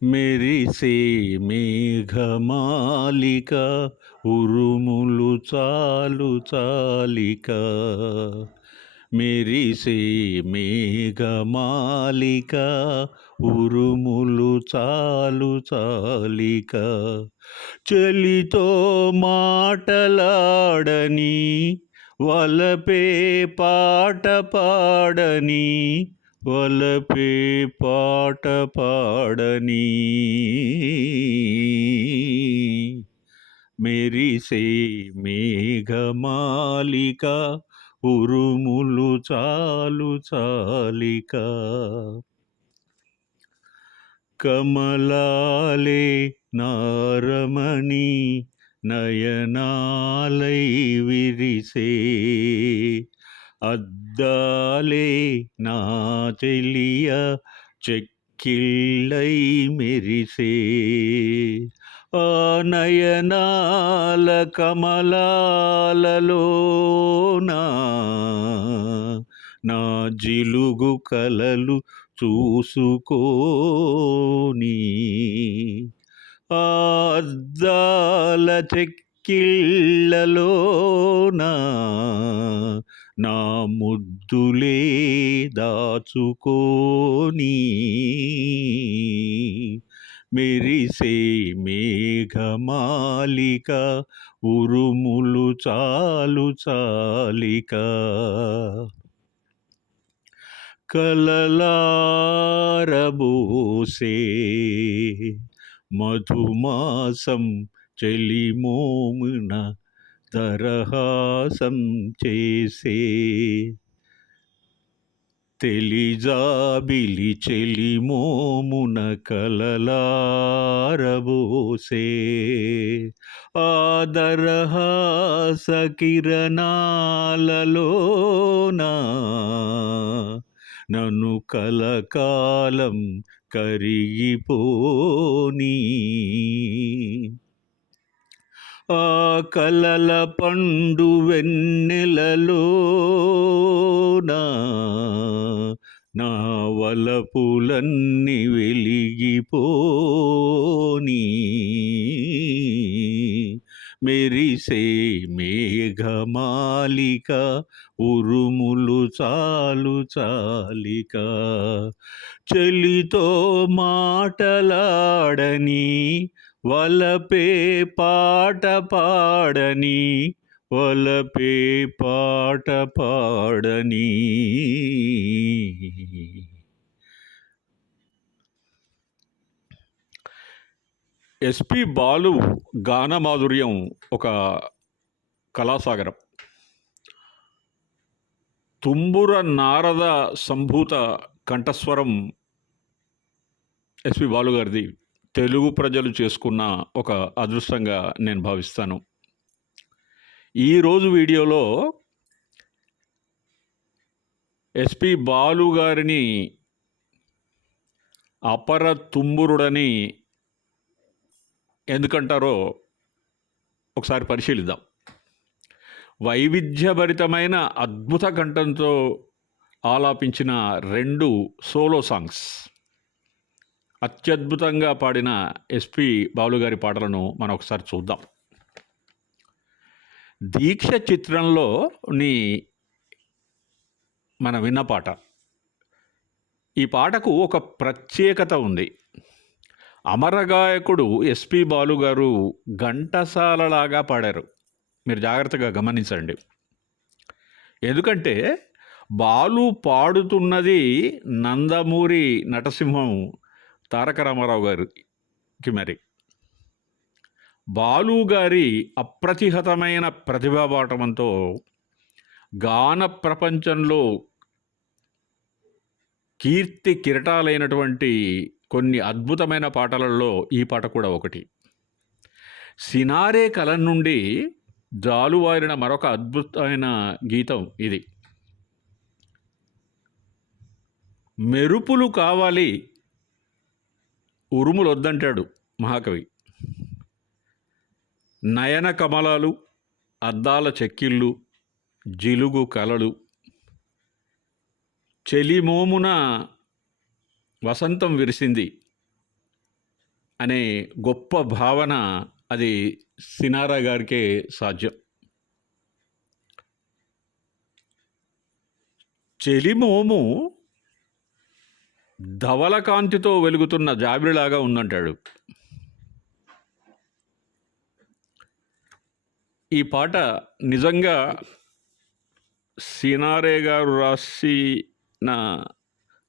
మెరిసే మేఘమాలిక ఉరుములు చాలు చాలిక మెరిసే మేఘమాలిక ఉరుములు చాలు చాలిక చలితో మాటలాడని వలపే పాట పాడని వలపే పాట పాడని మెరిసే మేఘమాలిక ఉరుములు చాలు చాలిక కమలాలే నారమణి నయనాలై విరిసే అద్దాలే నా చెలియ చెక్కిళ్ళై మెరిసే ఆ నయనాల కమలాలలోనా నా జిలుగు కలలు చూసుకోని ఆ అద్దాల చెక్కిళ్ళలోనా నా ముద్దులే దాచుకోని మెరిసే మేఘమాలిక ఉరుములు చాలు చాలిక కలలారబోసే మధుమాసం చెలిమోమున దరహాసం చేసే తెలిజాబిలి చెలిమోమున కలలారబోసే ఆదరహాస కిరణాలలోనా నన్ను కలకాలం కరిగిపోని ఆ కలల పండు వెన్నెలలోనా నా వలపులన్నీ వెలిగిపోని మెరిసే మేఘమాలిక ఉరుములు చాలు చాలిక చలితో మాటలాడని వలపే పాట పాడని వలపే పాట పాడని ఎస్పి బాలు గానమాధుర్యం ఒక కళాసాగరం. తుంబుర నారద సంభూత కంఠస్వరం ఎస్పి బాలు గారిది తెలుగు ప్రజలు చేసుకున్న ఒక అదృష్టంగా నేను భావిస్తాను. ఈరోజు వీడియోలో ఎస్పి బాలు గారిని అపర తుంబురుడని ఎందుకంటారో ఒకసారి పరిశీలిద్దాం. వైవిధ్యభరితమైన అద్భుత కంఠంతో ఆలాపించిన 2 సోలో సాంగ్స్, అత్యద్భుతంగా పాడిన ఎస్పి బాలు గారి పాటలను మనం ఒకసారి చూద్దాం. దీక్ష చిత్రంలోని మన విన్న పాట, ఈ పాటకు ఒక ప్రత్యేకత ఉంది. అమరగాయకుడు ఎస్పి బాలు గారు ఘంటసాలలాగా పాడారు. మీరు జాగ్రత్తగా గమనించండి. ఎందుకంటే బాలు పాడుతున్నది నందమూరి నటసింహం తారక రామారావు గారికి. మరి బాలు గారి అప్రతిహతమైన ప్రతిభాపాఠవంతో గాన ప్రపంచంలో కీర్తి కిరటాలైనటువంటి కొన్ని అద్భుతమైన పాటలలో ఈ పాట కూడా ఒకటి. సినారే కలం నుండి జాలువారిన మరొక అద్భుతమైన గీతం ఇది. మెరుపులు కావాలి ఉరుములు వద్దంటాడు మహాకవి. నయన కమలాలు, అద్దాల చెక్కిళ్ళు, జిలుగు కలలు, చెలిమోమున వసంతం విరిసింది, అనే గొప్ప భావన అది సినారా గారికే సాధ్యం. చెలిమోము ధవల కాంతితో వెలుగుతున్న జాబిలిలాగా ఉందంటాడు. ఈ పాట నిజంగా సినారే గారు రాసిన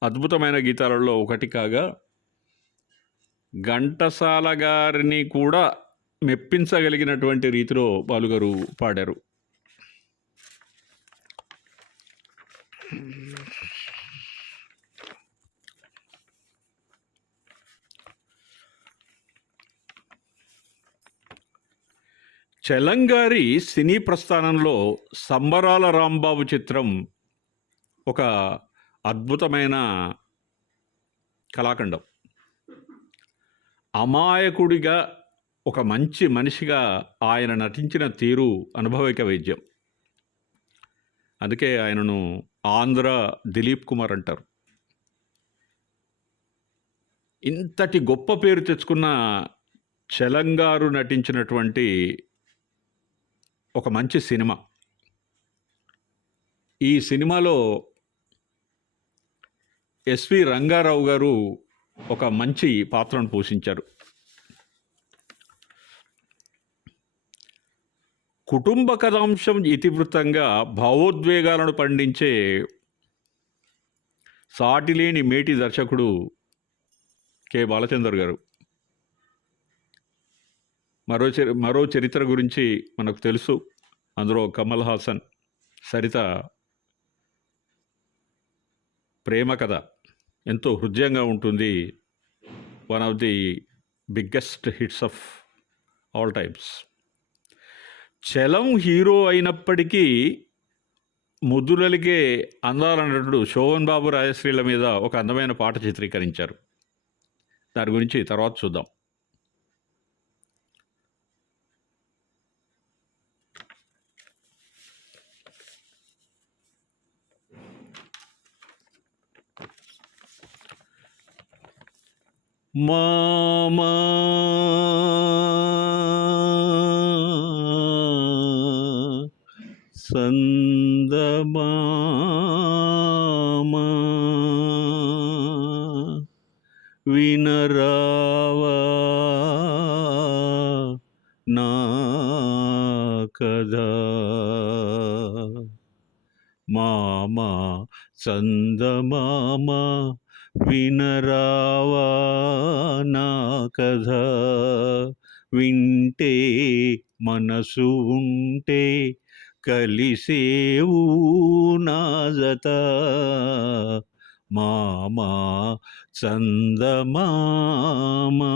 అద్భుతమైన గీతాలలో ఒకటి కాగా, ఘంటసాల గారిని కూడా మెప్పించగలిగినటువంటి రీతిలో బాలుగారు పాడారు. చలంగారి సినీ ప్రస్థానంలో సంబరాల రాంబాబు చిత్రం ఒక అద్భుతమైన కళాఖండం. అమాయకుడిగా ఒక మంచి మనిషిగా ఆయన నటించిన తీరు అనుభవిక వైద్యం. అందుకే ఆయనను ఆంధ్ర దిలీప్ కుమార్ అంటారు. ఇంతటి గొప్ప పేరు తెచ్చుకున్న చలంగారు నటించినటువంటి ఒక మంచి సినిమా. ఈ సినిమాలో ఎస్వి రంగారావు గారు ఒక మంచి పాత్రను పోషించారు. కుటుంబ కథాంశం ఇతివృత్తంగా భావోద్వేగాలను పండించే సాటిలేని మేటి దర్శకుడు కె బాలచందర్ గారు. మరో చరిత్ర గురించి మనకు తెలుసు. అందులో కమల్ హాసన్, సరిత ప్రేమ కథ ఎంతో హృదయంగా ఉంటుంది. One of the biggest hits of all times. Chalam hero అయినప్పటికీ ముద్దులలిగే అందాల నటుడు శోభన్ బాబు రాజశ్రీల మీద ఒక అందమైన పాట చిత్రీకరించారు. దాని గురించి తర్వాత చూద్దాం. మామా సందమామా వినరావా నా కథ. మామా సందమామా వినరావా నా కథ. వింటే మనసు ఉంటే కలిసేవు నా జత. మామా చందమామా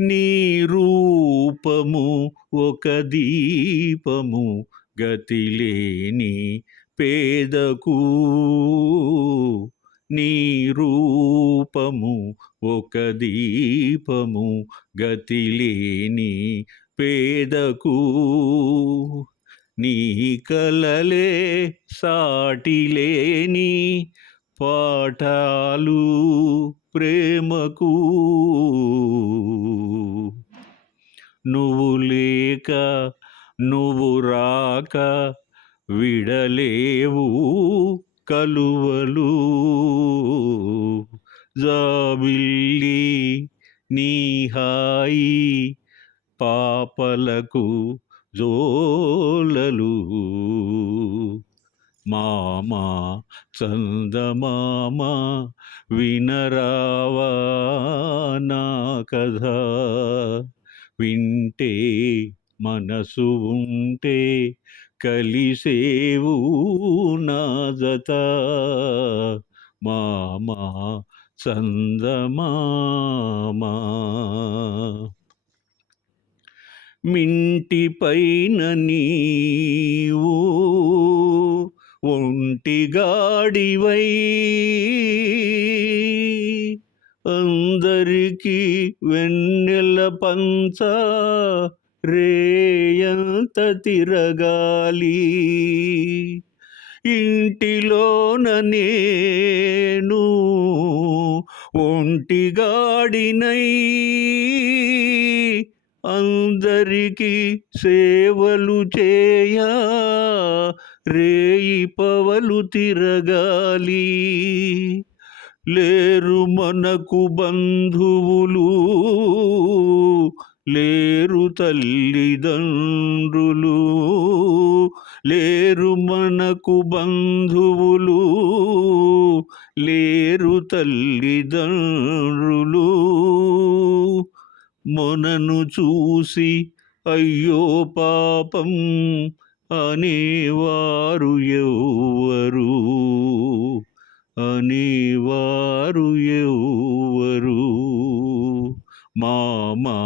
నీ రూపము ఒక దీపము గతిలేని పేదకు. నీ రూపము ఒక దీపము గతిలేని పేదకు. నీ కలలే సాటిలేని పాఠాలు ప్రేమకు. నువ్వు లేక నువ్వు రాక విడలేవు కలువలు. జాబిల్లి నీ హాయి పాపలకు జోలలు. మామా చందమామా వినరావా నా కథ. వింటే మనసు ఉంటే కలిసేవు నా జత. మామా చందమామా మింటి పైన నీవు ఒంటిగాడివై అందరికీ వెన్నెల పంచ రేయంత తిరగాలి. ఇంటిలోన నేను ఒంటిగాడినై అందరికి సేవలు చేయా రేయి పవలు తిరగాలి. లేరు మనకు బంధువులు, లేరు తల్లిదండ్రులు, లేరు మనకు బంధువులు, లేరు తల్లిదండ్రులు. మొనను చూసి అయ్యో పాపం అనేవారు ఎవ్వరు, అనేవారు ఎవ్వరు. మామా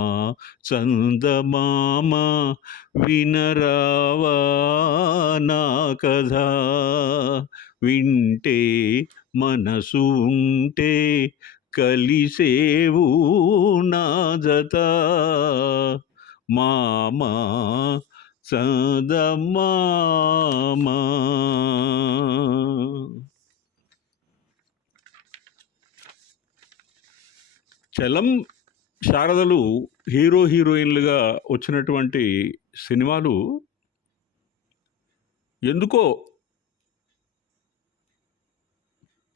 చందమామ వినరావా నా కథ, వింటే మనసు ఉంటే కలిసేవు నా జత. మామా చందమామ. చలం శారదలు హీరో హీరోయిన్లుగా వచ్చినటువంటి సినిమాలు ఎందుకో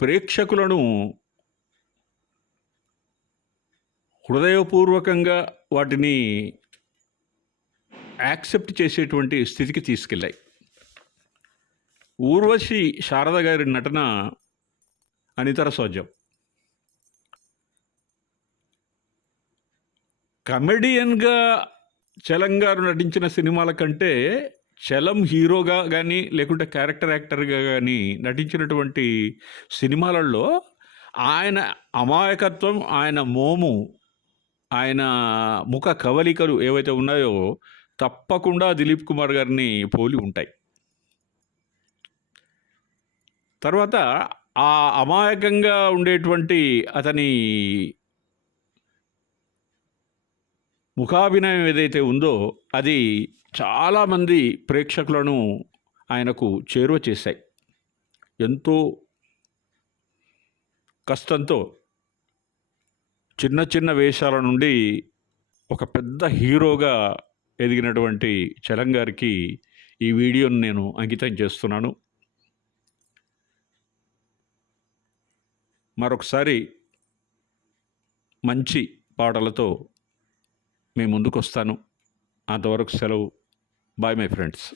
ప్రేక్షకులను హృదయపూర్వకంగా వాటిని యాక్సెప్ట్ చేసేటువంటి స్థితికి తీసుకెళ్ళాయి. ఊర్వశి శారద గారి నటన అనితర సోజ్యం. కమెడియన్గా చలం గారు నటించిన సినిమాల కంటే చలం హీరోగా కానీ లేకుంటే క్యారెక్టర్ యాక్టర్గా కానీ నటించినటువంటి సినిమాలలో ఆయన అమాయకత్వం, ఆయన మోము, ఆయన ముఖ కవలికలు ఏవైతే ఉన్నాయో తప్పకుండా దిలీప్ కుమార్ గారిని పోలి ఉంటాయి. తర్వాత ఆ అమాయకంగా ఉండేటువంటి అతని ముఖాభినయం ఏదైతే ఉందో అది చాలామంది ప్రేక్షకులను ఆయనకు చేరువ చేశాయి. ఎంతో కష్టంతో చిన్న చిన్న వేషాల నుండి ఒక పెద్ద హీరోగా ఎదిగినటువంటి చలం గారికి ఈ వీడియోను నేను అంకితం చేస్తున్నాను. మరొకసారి మంచి పాటలతో మీ ముందుకు వస్తాను. అంతవరకు సెలవు. Bye my friends.